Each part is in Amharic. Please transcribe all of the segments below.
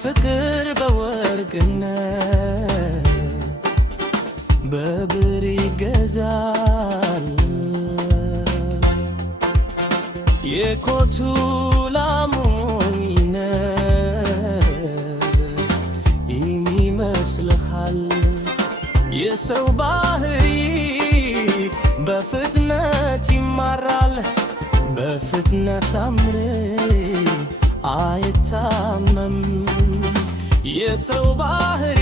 ፍቅር በወርቅነት በብር ይገዛል የኮቱ ላሞኝነት ይመስልሃል የሰው ባህሪ በፍጥነት ይማራል በፍጥነት አምሬ አይታመም የሰው ባህሪ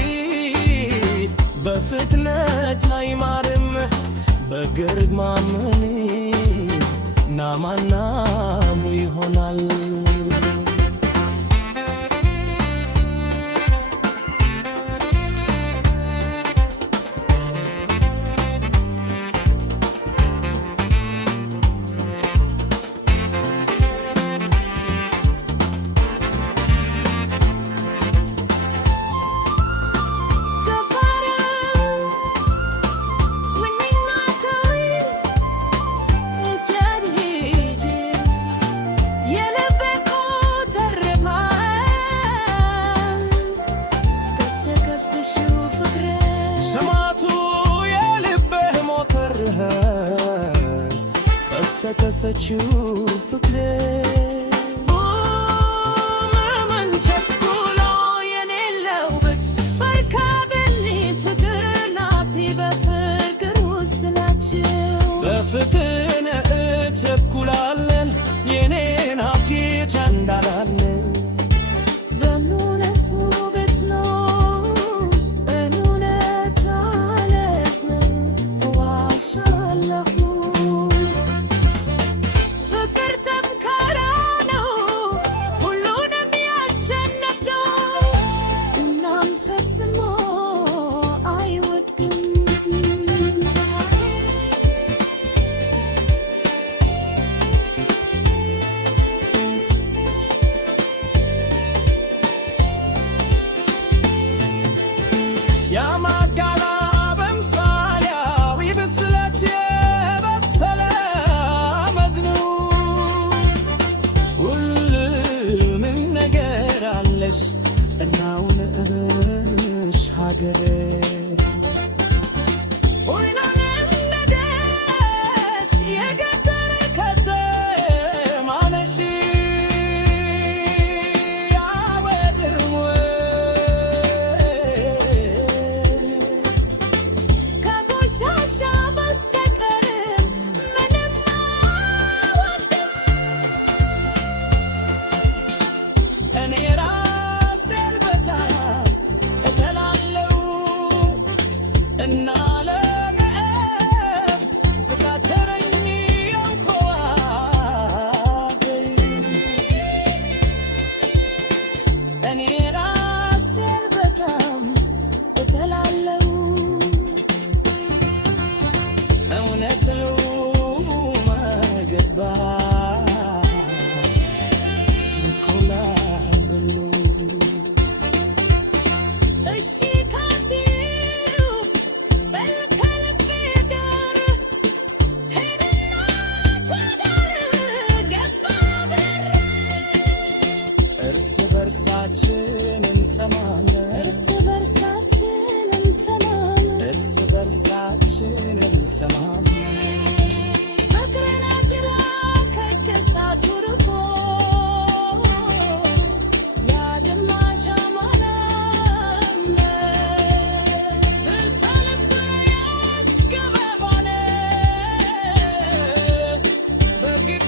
በፍጥነት አይማርም በግርማመኔ ናማናሙ ይሆናል ከሰችው ፍቅሬ ማመን ቸኩሎ የሌለውበት በርካብልኝ ፍቅር ናብቲ በፍቅር ውስጥ ናቸው በፍጥነት ቸኩላለን የኔን አኪት እንዳላለን በእውነቱ ቤት ነው በእውነት አለስ ነው ዋሻለሁ እናውንሽ ሀገሬ ሁሉንም ነገሽ የገጠር ከተማ ነሽ ያወድም ከጎሻሻ በስተቀር ምንም አወድም እኔ በርሳችንን ተማመን እርስ በርሳችንን ተማመን ፍቅርን አጅራ ከከሳቱ ርቆ ያድማ ሻማናም ስልታልብረያሽ ገበባነ በግድ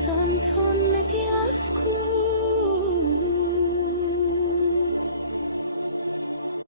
Tanton mit Jasku